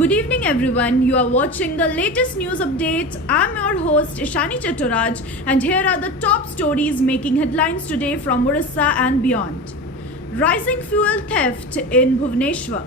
Good evening everyone, you are watching the latest news updates. I'm your host Ishani Chaturaj and here are the top stories making headlines today from Odisha and beyond. Rising fuel theft in Bhubaneswar.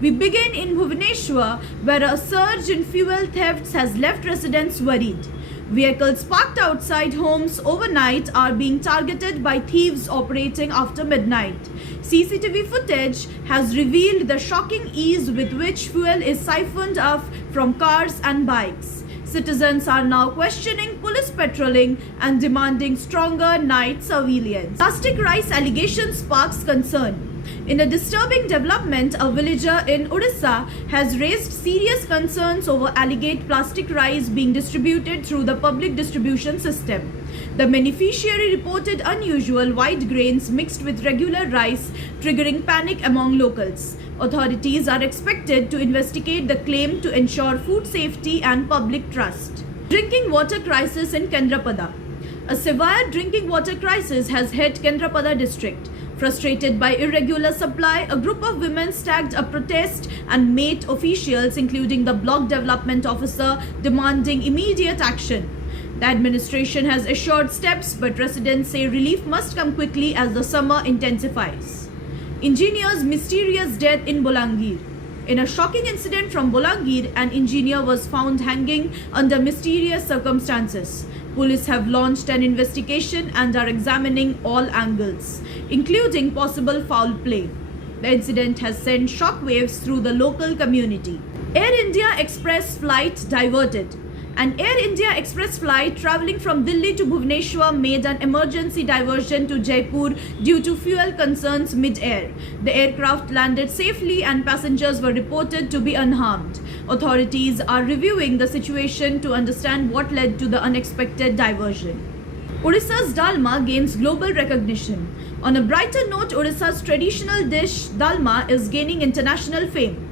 We begin in Bhubaneswar where a surge in fuel thefts has left residents worried. Vehicles parked outside homes overnight are being targeted by thieves operating after midnight. CCTV footage has revealed the shocking ease with which fuel is siphoned off from cars and bikes. Citizens are now questioning police patrolling and demanding stronger night surveillance. Plastic rice allegation sparks concern. In a disturbing development, a villager in Odisha has raised serious concerns over alleged plastic rice being distributed through the public distribution system. The beneficiary reported unusual white grains mixed with regular rice, triggering panic among locals. Authorities are expected to investigate the claim to ensure food safety and public trust. Drinking water crisis in Kendrapada. A severe drinking water crisis has hit Kendrapada district. Frustrated by irregular supply, a group of women staged a protest and met officials, including the block development officer, demanding immediate action. The administration has assured steps, but residents say relief must come quickly as the summer intensifies. Engineer's mysterious death in Bolangir. In a shocking incident from Bolangir, an engineer was found hanging under mysterious circumstances. Police have launched an investigation and are examining all angles, including possible foul play. The incident has sent shockwaves through the local community. Air India Express flight diverted. An Air India Express flight travelling from Delhi to Bhubaneswar made an emergency diversion to Jaipur due to fuel concerns mid-air. The aircraft landed safely and passengers were reported to be unharmed. Authorities are reviewing the situation to understand what led to the unexpected diversion. Odisha's dalma gains global recognition. On a brighter note, Odisha's traditional dish dalma is gaining international fame.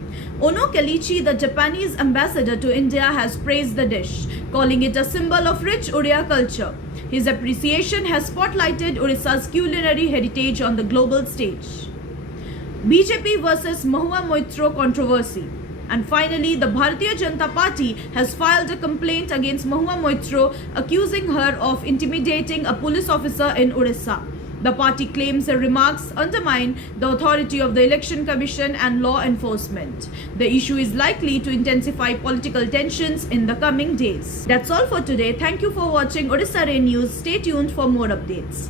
Ono Kelichi, the Japanese ambassador to India, has praised the dish, calling it a symbol of rich Odia culture. His appreciation has spotlighted Odisha's culinary heritage on the global stage. BJP versus Mahua Moitro controversy. And finally, the Bharatiya Janata Party has filed a complaint against Mahua Moitro, accusing her of intimidating a police officer in Odisha. The party claims her remarks undermine the authority of the Election Commission and law enforcement. The issue is likely to intensify political tensions in the coming days. That's all for today. Thank you for watching Odisha Rain News. Stay tuned for more updates.